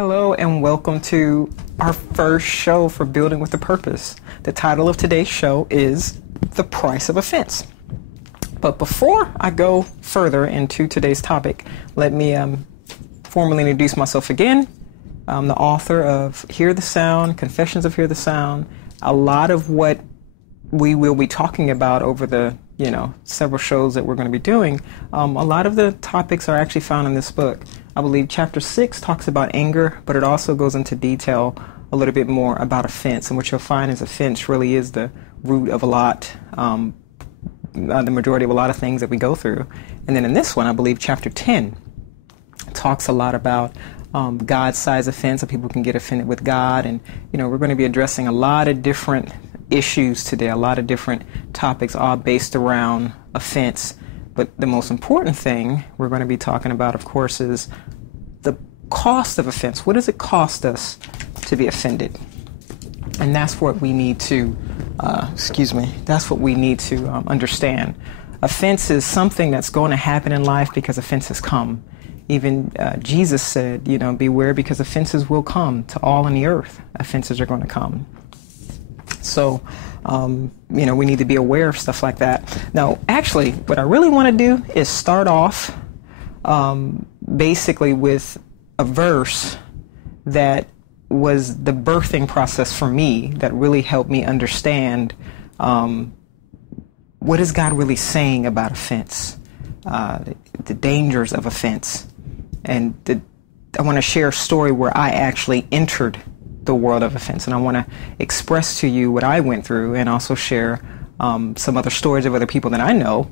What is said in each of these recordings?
Hello and welcome to our first show for Building with a Purpose. The title of today's show is The Price of Offense. But before I go further into today's topic, let me formally introduce myself again. I'm the author of Hear the Sound, Confessions of Hear the Sound. A lot of what we will be talking about over the several shows that we're going to be doing, a lot of the topics are actually found in this book. I believe chapter 6 talks about anger, but it also goes into detail a little bit more about offense. And what you'll find is offense really is the root of a lot, the majority of a lot of things that we go through. And then in this one, I believe chapter 10 talks a lot about God-sized offense, so people can get offended with God. And, we're going to be addressing a lot of different issues today, a lot of different topics, all based around offense. But the most important thing we're going to be talking about, of course, is the cost of offense. What does it cost us to be offended? And that's what we need to, understand. Offense is something that's going to happen in life because offenses come. Even Jesus said, beware because offenses will come to all in the earth. Offenses are going to come. So, we need to be aware of stuff like that. Now, actually, what I really want to do is start off basically with a verse that was the birthing process for me that really helped me understand what is God really saying about offense, the dangers of offense. And I want to share a story where I actually entered the world of offense, and I want to express to you what I went through and also share some other stories of other people that I know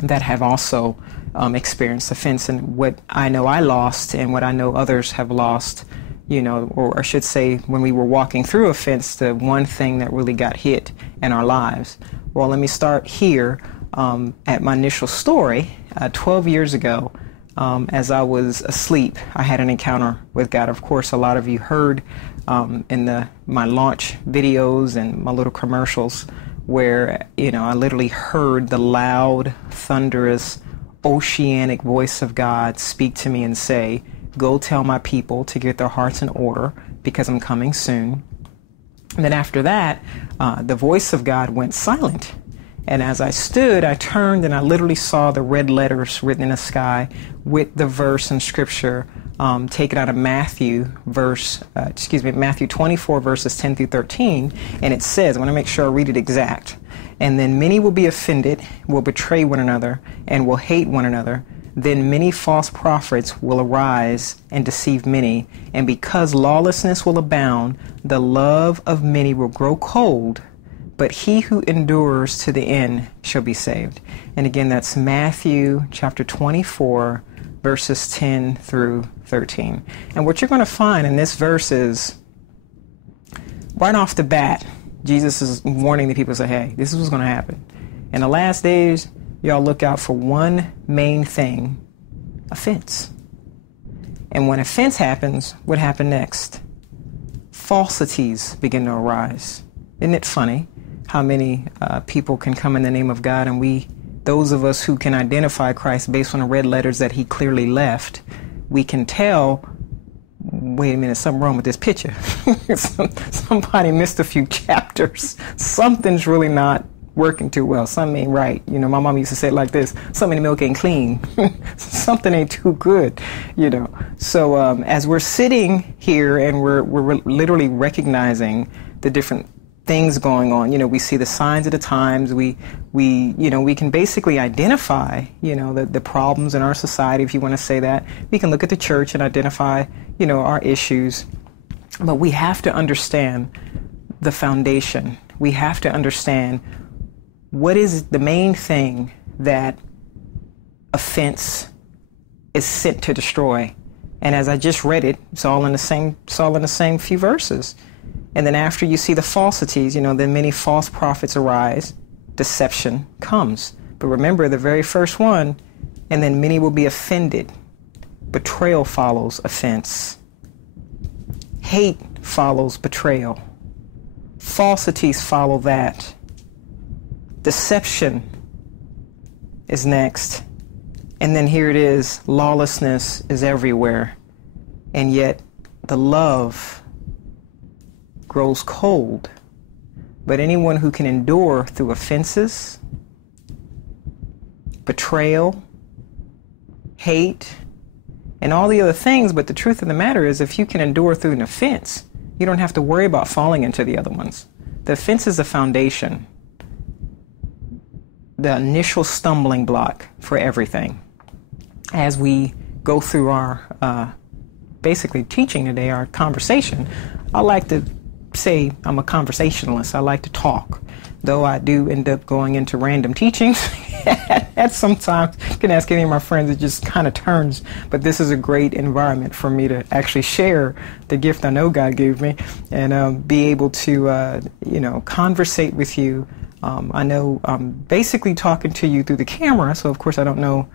that have also experienced offense, and what I know I lost and what I know others have lost, or I should say when we were walking through offense, the one thing that really got hit in our lives. Well, let me start here at my initial story. 12 years ago, as I was asleep, I had an encounter with God. Of course, a lot of you heard in my launch videos and my little commercials where, I literally heard the loud, thunderous, oceanic voice of God speak to me and say, "Go tell my people to get their hearts in order because I'm coming soon." And then after that, the voice of God went silent. And as I stood, I turned and I literally saw the red letters written in the sky with the verse in Scripture taken out of Matthew 24, verses 10 through 13. And it says, I want to make sure I read it exact. "And then many will be offended, will betray one another, and will hate one another. Then many false prophets will arise and deceive many. And because lawlessness will abound, the love of many will grow cold. But he who endures to the end shall be saved." And again, that's Matthew chapter 24, verses 10 through 13. And what you're going to find in this verse is, right off the bat, Jesus is warning the people, say, hey, this is what's going to happen. In the last days, y'all look out for one main thing, offense. And when offense happens, what happened next? Falsities begin to arise. Isn't it funny how many people can come in the name of God, and those of us who can identify Christ based on the red letters that he clearly left, we can tell, wait a minute, something wrong with this picture. Somebody missed a few chapters. Something's really not working too well. Something ain't right. My mom used to say it like this: something in the milk ain't clean. Something ain't too good. So as we're sitting here and we're literally recognizing the different things going on, we see the signs of the times. We can basically identify, the problems in our society, if you want to say that. We can look at the church and identify, our issues. But we have to understand the foundation. We have to understand what is the main thing that offense is sent to destroy. And as I just read it, it's all in the same few verses. And then after you see the falsities, then many false prophets arise, deception comes. But remember the very first one, and then many will be offended. Betrayal follows offense. Hate follows betrayal. Falsities follow that. Deception is next. And then here it is, lawlessness is everywhere. And yet the love grows cold. But anyone who can endure through offenses, betrayal, hate, and all the other things, but the truth of the matter is, if you can endure through an offense, you don't have to worry about falling into the other ones. The offense is the foundation, the initial stumbling block for everything. As we go through our basically teaching today, our conversation, I like to say I'm a conversationalist. I like to talk, though I do end up going into random teachings. At sometimes, you can ask any of my friends, it just kind of turns. But this is a great environment for me to actually share the gift I know God gave me and be able to, conversate with you. I know I'm basically talking to you through the camera, so of course I don't know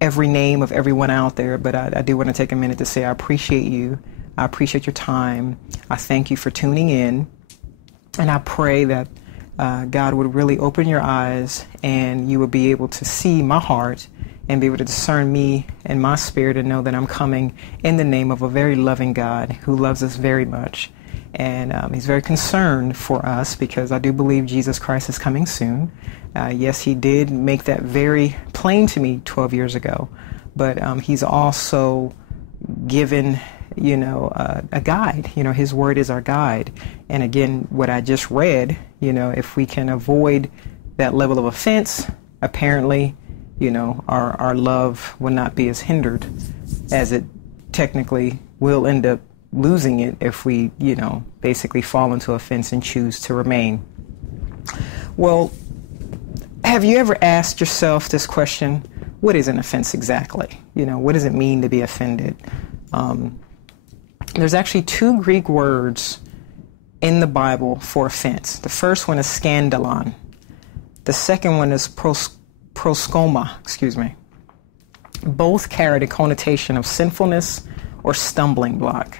every name of everyone out there, but I do want to take a minute to say I appreciate you. I appreciate your time. I thank you for tuning in, and I pray that God would really open your eyes and you would be able to see my heart and be able to discern me and my spirit and know that I'm coming in the name of a very loving God who loves us very much. And he's very concerned for us because I do believe Jesus Christ is coming soon. Yes, he did make that very plain to me 12 years ago, but he's also given a guide. His word is our guide. And again, what I just read, if we can avoid that level of offense, apparently, our love will not be as hindered as it technically will end up losing it if we, basically fall into offense and choose to remain. Well, have you ever asked yourself this question? What is an offense exactly? What does it mean to be offended? There's actually two Greek words in the Bible for offense. The first one is scandalon. The second one is proskoma, Both carry the connotation of sinfulness or stumbling block.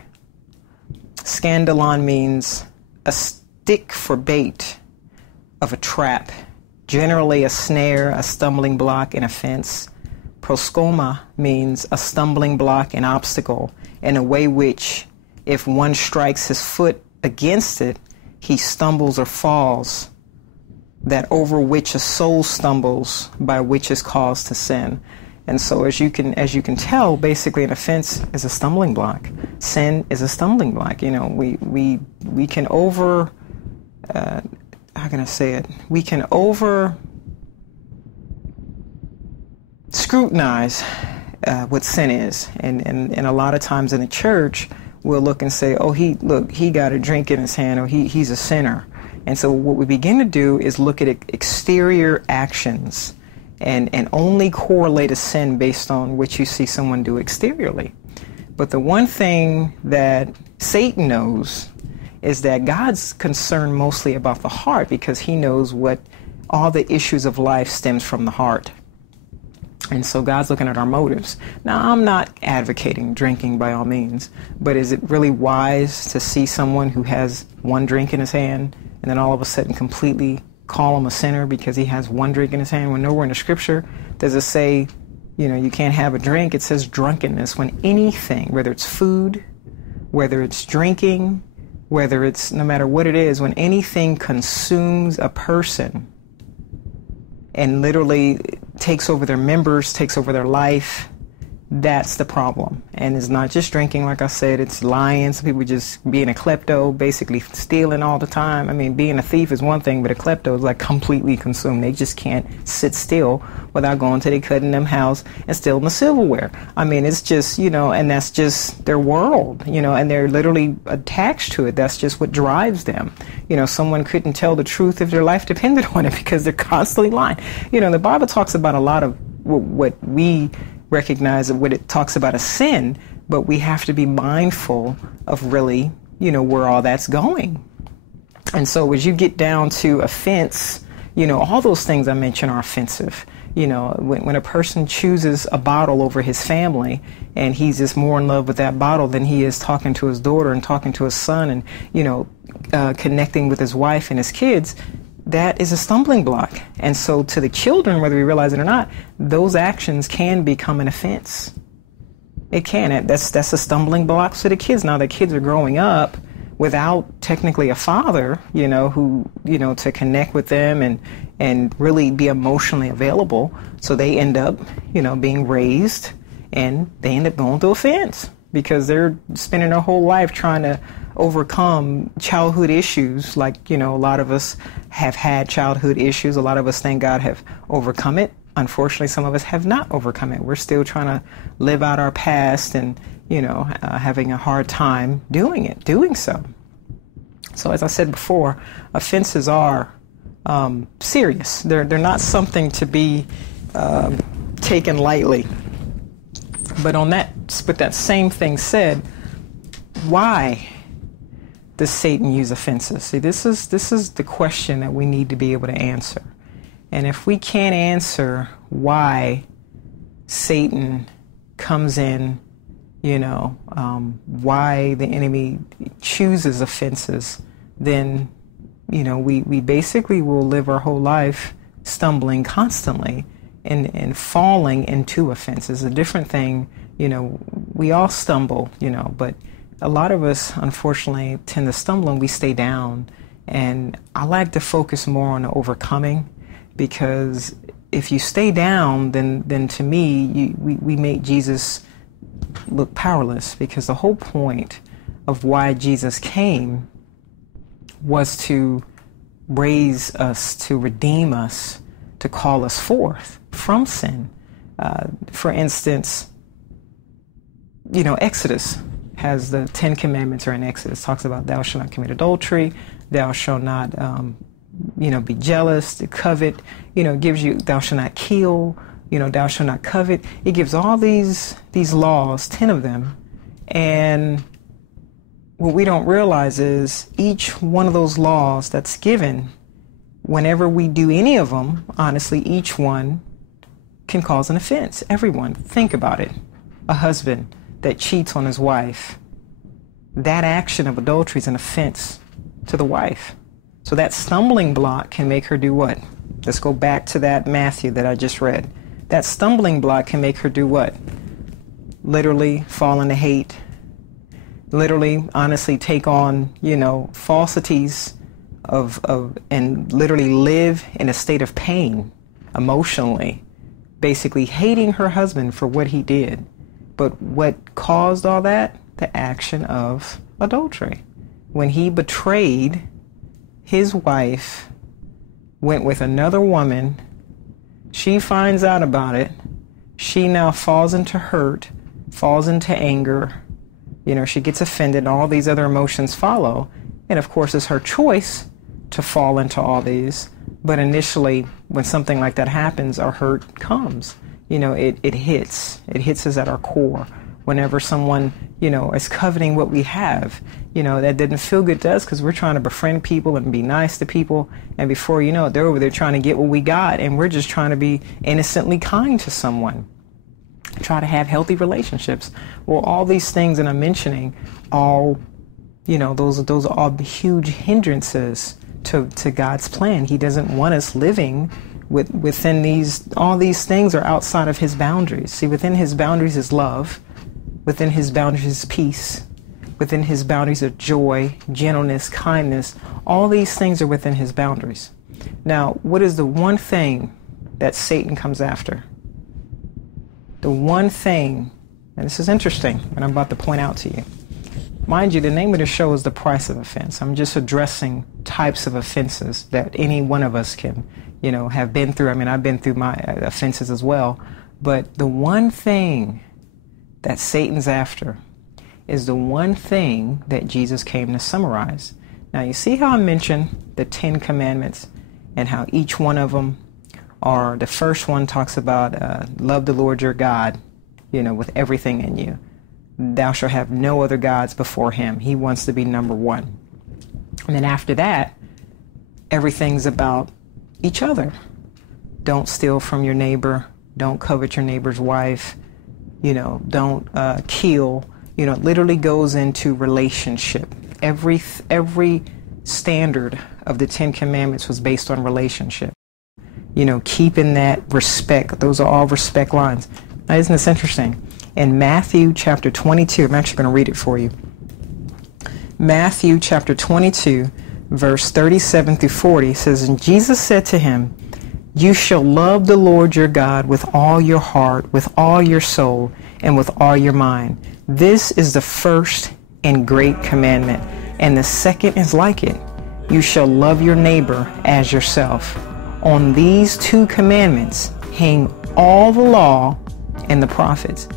Scandalon means a stick for bait of a trap, generally a snare, a stumbling block, an offense. Proskoma means a stumbling block, an obstacle, in a way which, if one strikes his foot against it, he stumbles or falls, that over which a soul stumbles, by which is caused to sin. And so as you can tell, basically an offense is a stumbling block. Sin is a stumbling block. We can over we can over scrutinize what sin is, and a lot of times in the church we'll look and say, oh, he got a drink in his hand, or he's a sinner. And so what we begin to do is look at exterior actions and only correlate a sin based on what you see someone do exteriorly. But the one thing that Satan knows is that God's concerned mostly about the heart, because he knows what all the issues of life stems from the heart. And so God's looking at our motives. Now, I'm not advocating drinking by all means, but is it really wise to see someone who has one drink in his hand and then all of a sudden completely call him a sinner because he has one drink in his hand, when nowhere in the scripture does it say, you can't have a drink? It says drunkenness. When anything, whether it's food, whether it's drinking, whether it's no matter what it is, when anything consumes a person and literally takes over their members, takes over their life, that's the problem. And it's not just drinking, like I said, it's lying. Some people just being a klepto, basically stealing all the time. I mean, being a thief is one thing, but a klepto is like completely consumed. They just can't sit still without going to the cutting them house and stealing the silverware. I mean, it's just, and that's just their world, and they're literally attached to it. That's just what drives them. Someone couldn't tell the truth if their life depended on it because they're constantly lying. The Bible talks about a lot of what we recognize what it talks about as sin, but we have to be mindful of really, where all that's going. And so as you get down to offense, all those things I mentioned are offensive. When a person chooses a bottle over his family and he's just more in love with that bottle than he is talking to his daughter and talking to his son and, connecting with his wife and his kids, that is a stumbling block. And so to the children, whether we realize it or not, those actions can become an offense. It can. That's a stumbling block to the kids. Now the kids are growing up without technically a father, who, to connect with them and really be emotionally available. So they end up, being raised, and they end up going through offense because they're spending their whole life trying to overcome childhood issues. Like, a lot of us have had childhood issues. A lot of us, thank God, have overcome it. Unfortunately, some of us have not overcome it. We're still trying to live out our past and, having a hard time doing so. So as I said before, offenses are serious. They're not something to be taken lightly. But with that same thing said, why does Satan use offenses? See, this is the question that we need to be able to answer. And if we can't answer why Satan comes in, why the enemy chooses offenses, then, we basically will live our whole life stumbling constantly and falling into offenses. A different thing, we all stumble, but a lot of us, unfortunately, tend to stumble and we stay down. And I like to focus more on the overcoming, because if you stay down, then to me, we make Jesus look powerless, because the whole point of why Jesus came was to raise us, to redeem us, to call us forth from sin. For instance, Exodus has the 10 Commandments, or in Exodus talks about thou shalt not commit adultery, thou shalt not be jealous, to covet, gives you thou shalt not kill, thou shalt not covet. It gives all these laws, 10 of them. And what we don't realize is each one of those laws that's given, whenever we do any of them, honestly, each one can cause an offense. Everyone, think about it. A husband that cheats on his wife, that action of adultery is an offense to the wife. So that stumbling block can make her do what? Let's go back to that Matthew that I just read. That stumbling block can make her do what? Literally fall into hate. Literally, honestly, take on, falsities and literally live in a state of pain emotionally, basically hating her husband for what he did. But what caused all that? The action of adultery. When he betrayed his wife, went with another woman, she finds out about it, she now falls into hurt, falls into anger, she gets offended, all these other emotions follow, and of course it's her choice to fall into all these. But initially, when something like that happens, our hurt comes. It hits us at our core. Whenever someone, is coveting what we have, that didn't feel good to us, because we're trying to befriend people and be nice to people. And before you know it, they're over there trying to get what we got. And we're just trying to be innocently kind to someone. Try to have healthy relationships. Well, all these things that I'm mentioning, those are all huge hindrances to God's plan. He doesn't want us living within all these things are outside of his boundaries. See, within his boundaries is love. Within his boundaries is peace. Within his boundaries are joy, gentleness, kindness. All these things are within his boundaries. Now, what is the one thing that Satan comes after? The one thing, and this is interesting, and I'm about to point out to you. Mind you, the name of the show is The Price of Offense. I'm just addressing types of offenses that any one of us can, have been through. I mean, I've been through my offenses as well. But the one thing that Satan's after is the one thing that Jesus came to summarize. Now, you see how I mentioned the 10 Commandments and how each one of them are, the first one talks about love the Lord your God, with everything in you. Thou shalt have no other gods before him. He wants to be number one. And then after that, everything's about each other. Don't steal from your neighbor. Don't covet your neighbor's wife. Don't kill. It literally goes into relationship. Every standard of the 10 Commandments was based on relationship. Keeping that respect. Those are all respect lines. Now, isn't this interesting? In Matthew chapter 22, I'm actually going to read it for you. Matthew chapter 22, verse 37 through 40 says, "And Jesus said to him, you shall love the Lord your God with all your heart, with all your soul, and with all your mind. This is the first and great commandment, and the second is like it. You shall love your neighbor as yourself. On these two commandments hang all the law and the prophets."